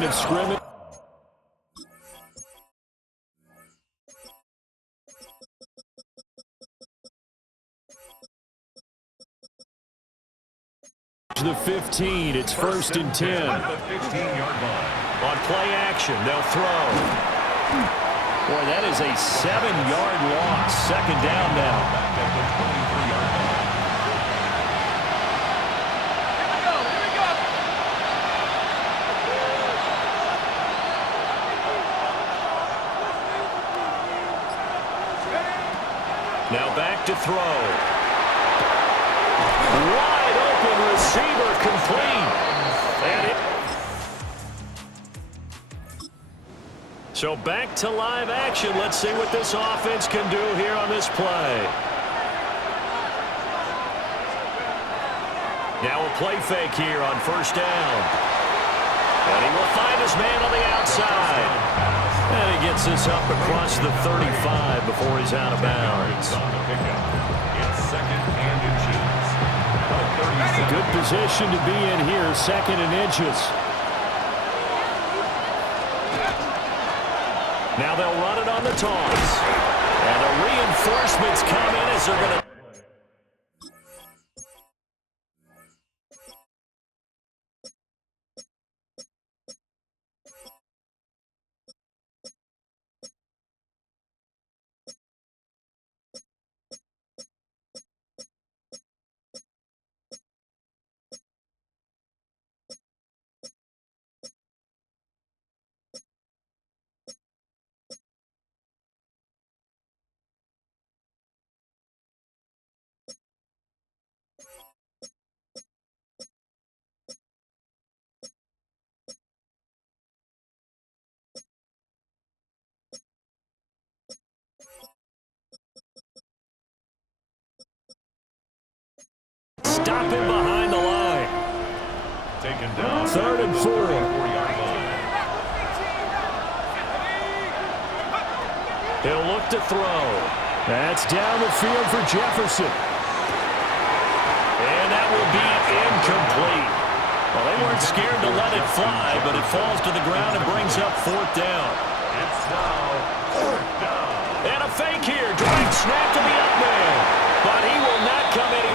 line of scrimmage. The 15, it's first and 10. The 15-yard line. On play action, they'll throw. Boy, that is a 7-yard loss. Second down now. Back at the 23-yard line. Now back to throw. Wide open receiver complete. So back to live action. Let's see what this offense can do here on this play. Now a play fake here on first down. And he will find his man on the outside. And he gets this up across the 35 before he's out of bounds. It's second and inches. Good position to be in here, second and inches. Now they'll run it on the toss. And the reinforcements come in as they're going to... Stop him behind the line. Taken down. Third and 4. 4-yard line. He'll look to throw. That's down the field for Jefferson. And that will be incomplete. Well, they weren't scared to let it fly, but it falls to the ground and brings up fourth down. It's now fourth down. And a fake here. Direct snap to the up man. But he will not come anywhere.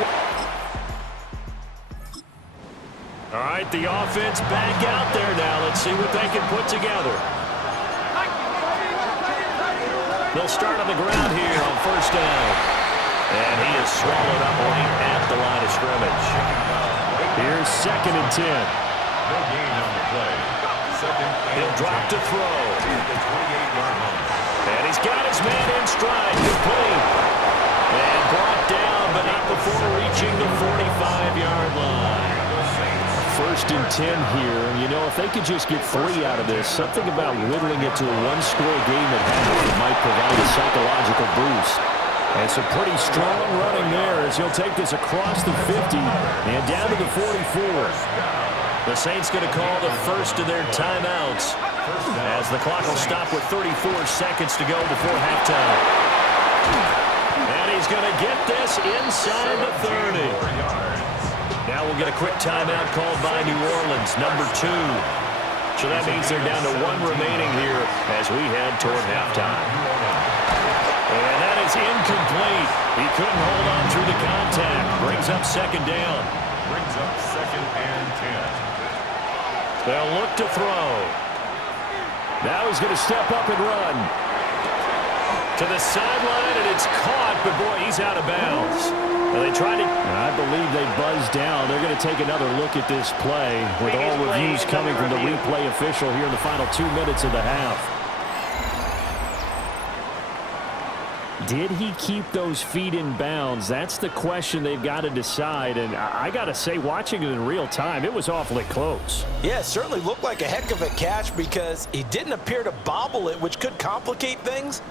All right, the offense back out there now. Let's see what they can put together. They'll start on the ground here on first down. And he is swallowed up late at the line of scrimmage. Here's second and 10. No gain on the play. Second and He'll drop 10. to throw. The 28-yard line. And he's got his man in stride. Complete. And brought down, but not before reaching the 45-yard line. First and 10 here. You know, if they could just get 3 out of this, something about whittling it to a one-score game at half might provide a psychological boost. And some pretty strong running there as he'll take this across the 50 and down to the 44. The Saints going to call the first of their timeouts as the clock will stop with 34 seconds to go before halftime. And he's going to get this inside the 30. Now we'll get a quick timeout called by New Orleans, number 2. So that means they're down to 1 remaining here as we head toward halftime. And that is incomplete. He couldn't hold on through the contact. Brings up second down. Brings up second and 10. They'll look to throw. Now he's going to step up and run. To the sideline, and it's caught, but boy, he's out of bounds. Well, they tried to... I believe they buzzed down. They're going to take another look at this play with all reviews coming from the replay official here in the final 2 minutes of the half. Did he keep those feet in bounds? That's the question they've got to decide. And I got to say, watching it in real time, it was awfully close. Yeah, it certainly looked like a heck of a catch because he didn't appear to bobble it, which could complicate things.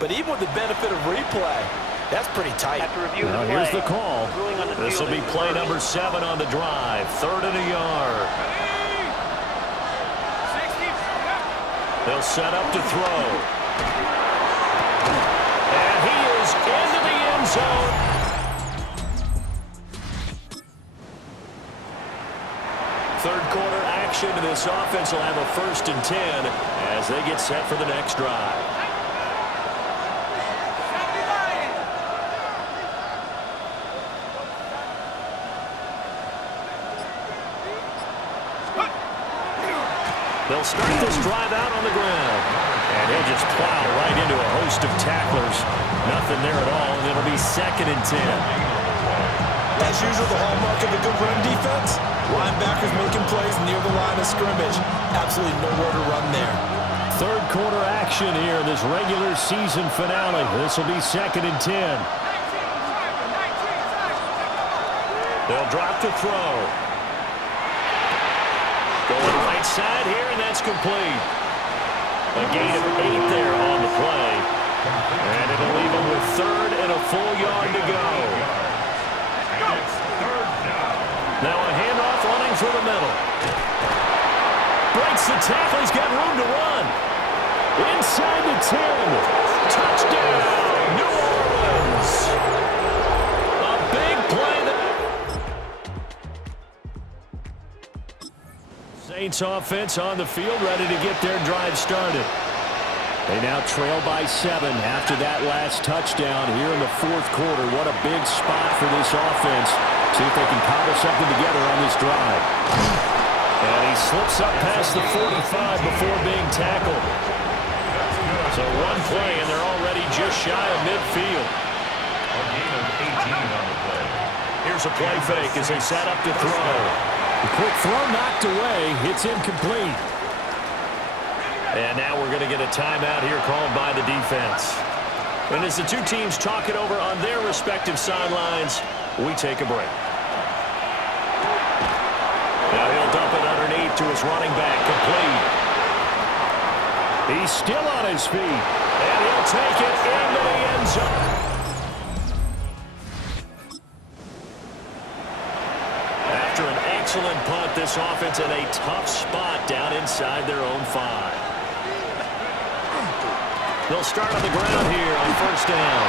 But even with the benefit of replay, that's pretty tight. Well, here's the call. This will be play number 7 on the drive. 3rd and a yard. They'll set up to throw. And he is into the end zone. Third quarter action. This offense will have a 1st and 10 as they get set for the next drive. They'll start this drive out on the ground. And he'll just plow right into a host of tacklers. Nothing there at all, and it'll be 2nd and 10. As usual, the hallmark of a good run defense, linebackers making plays near the line of scrimmage. Absolutely nowhere to run there. 3rd quarter action here in this regular season finale. This will be 2nd and 10. They'll drop to throw. Going right side here, and that's complete. A gain of 8 there on the play. And it'll leave him with 3rd and a full yard to go. Now a handoff running through the middle. Breaks the tackle. He's got room to run. Inside the 10. Touchdown, New Orleans. A big play. Saints offense on the field, ready to get their drive started. They now trail by 7 after that last touchdown here in the 4th quarter. What a big spot for this offense. See if they can cobble something together on this drive. And he slips up past the 45 before being tackled. So one play, and they're already just shy of midfield. A gain of 18 on the play. Here's a play fake as they set up to throw. The quick throw knocked away. It's incomplete. And now we're going to get a timeout here called by the defense. And as the two teams talk it over on their respective sidelines, we take a break. Now he'll dump it underneath to his running back, complete. He's still on his feet, and he'll take it into the end zone. After an excellent punt, this offense in a tough spot down inside their own 5. They'll start on the ground here on 1st down.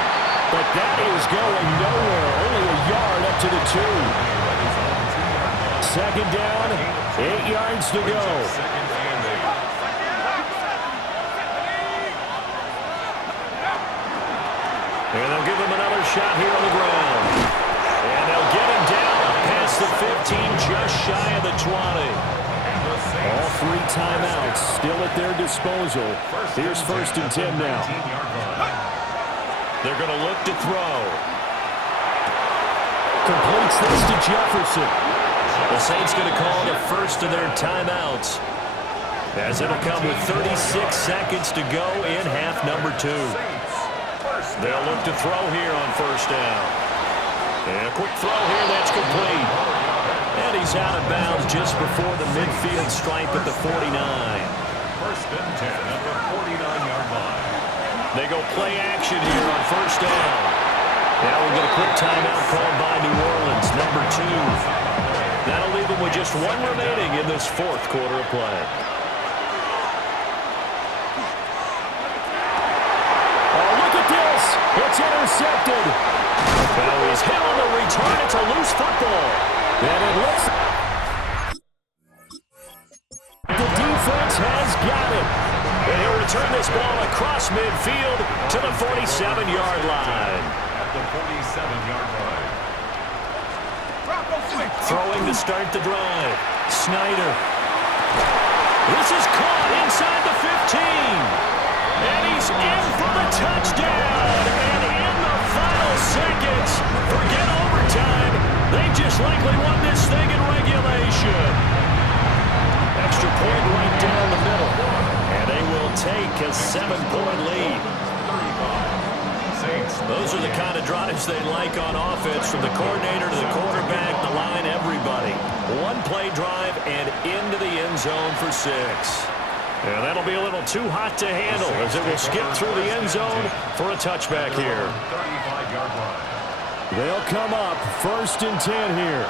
But that is going nowhere. Only a yard up to the 2. 2nd down, 8 yards to go. And they'll give him another shot here on the ground. And they'll get him down past the 15, just shy of the 20. All 3 timeouts still at their disposal. Here's 1st and 10 now. They're going to look to throw. Completes this to Jefferson. The Saints going to call the first of their timeouts, as it'll come with 36 seconds to go in half number 2. They'll look to throw here on 1st down. And a quick throw here, that's complete. And he's out of bounds just before the midfield stripe at the 49. 1st and 10 at the 49-yard line. They go play action here on 1st down. Now we get a quick timeout called by New Orleans, number 2. That'll leave them with just 1 remaining in this 4th quarter of play. Oh, look at this. It's intercepted. Now he's hit on the return. It's a loose football. And it looks... The defense has got it. And he'll return this ball across midfield to the 47-yard line. At the 47-yard line. Throwing to start the drive. Snyder. This is caught inside the 15. And he's in for the touchdown. And in the final seconds, forget overtime. They just likely won this thing in regulation. Extra point right down the middle. And they will take a 7-point lead. 35. Saints. Those are the kind of drives they like on offense, from the coordinator to the quarterback, the line, everybody. 1-play drive and into the end zone for 6. And that'll be a little too hot to handle as it will skip through the end zone for a touchback here. 35-yard line. They'll come up 1st and 10 here.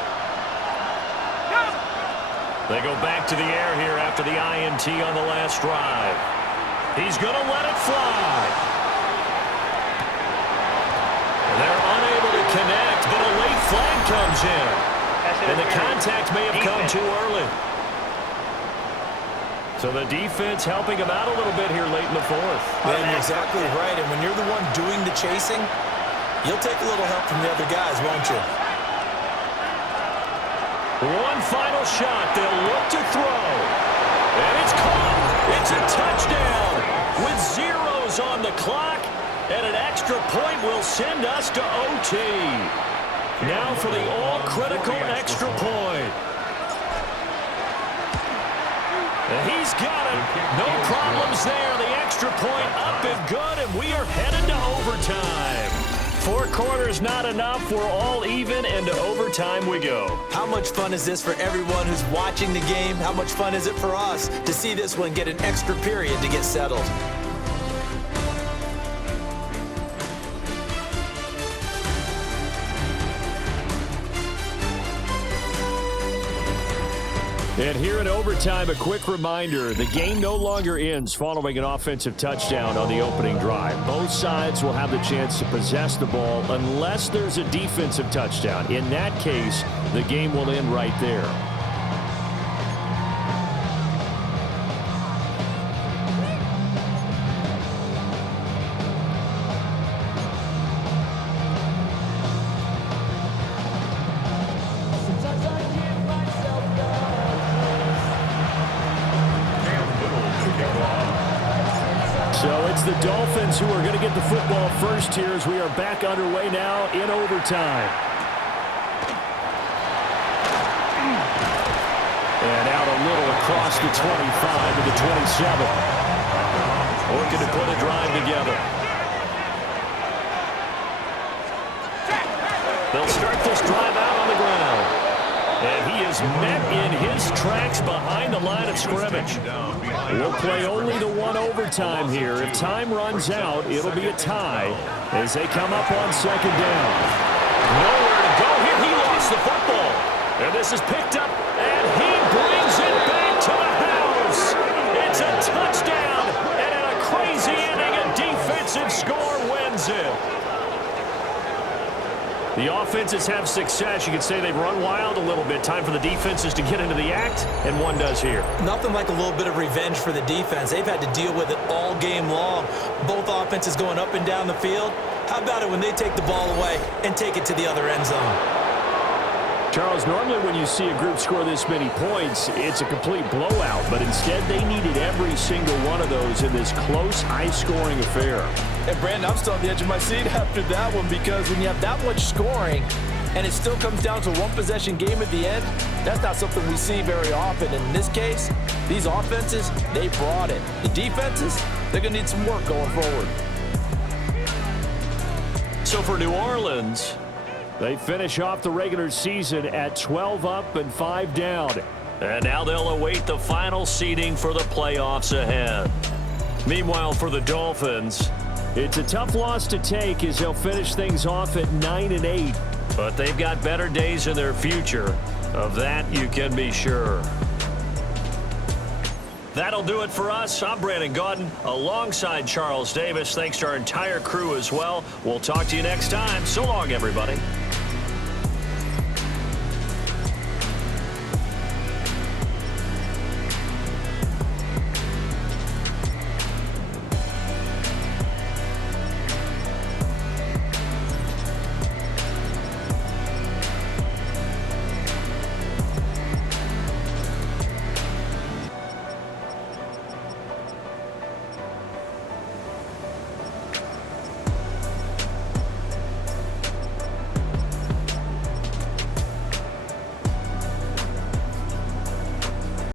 They go back to the air here after the INT on the last drive. He's going to let it fly. They're unable to connect, but a late flag comes in. And the contact may have come too early. So the defense helping him out a little bit here late in the fourth. Man, you're exactly right. And when you're the one doing the chasing, you'll take a little help from the other guys, won't you? One final shot. They'll look to throw. And it's caught. It's a touchdown with zeros on the clock. And an extra point will send us to OT. Now for the all-critical extra point. And he's got it. No problems there. The extra point up and good, and we are headed to overtime. 4 quarters not enough. We're all even, and to overtime we go. How much fun is this for everyone who's watching the game? How much fun is it for us to see this one get an extra period to get settled? And here in overtime, a quick reminder, the game no longer ends following an offensive touchdown on the opening drive. Both sides will have the chance to possess the ball unless there's a defensive touchdown. In that case, the game will end right there. So it's the Dolphins who are going to get the football first here as we are back underway now in overtime. And out a little across the 25 to the 27. Looking to put a drive together. They'll start this drive out on the ground. And he is met in his tracks behind the line of scrimmage. We'll play only the one overtime here. If time runs out, it'll be a tie as they come up on second down. Nowhere to go here. He lost the football. And this is picked up, and he brings it back to the house. It's a touchdown, and in a crazy inning, a defensive score wins it. The offenses have success. You could say they've run wild a little bit. Time for the defenses to get into the act, and one does here. Nothing like a little bit of revenge for the defense. They've had to deal with it all game long. Both offenses going up and down the field. How about it when they take the ball away and take it to the other end zone? Charles, normally when you see a group score this many points, it's a complete blowout. But instead, they needed every single one of those in this close, high-scoring affair. And Brandon, I'm still on the edge of my seat after that one because when you have that much scoring and it still comes down to a one-possession game at the end, that's not something we see very often. In this case, these offenses, they brought it. The defenses, they're going to need some work going forward. So for New Orleans, they finish off the regular season at 12 up and 5 down. And now they'll await the final seeding for the playoffs ahead. Meanwhile, for the Dolphins, it's a tough loss to take as they'll finish things off at 9-8. But they've got better days in their future. Of that, you can be sure. That'll do it for us. I'm Brandon Gaudin alongside Charles Davis. Thanks to our entire crew as well. We'll talk to you next time. So long, everybody.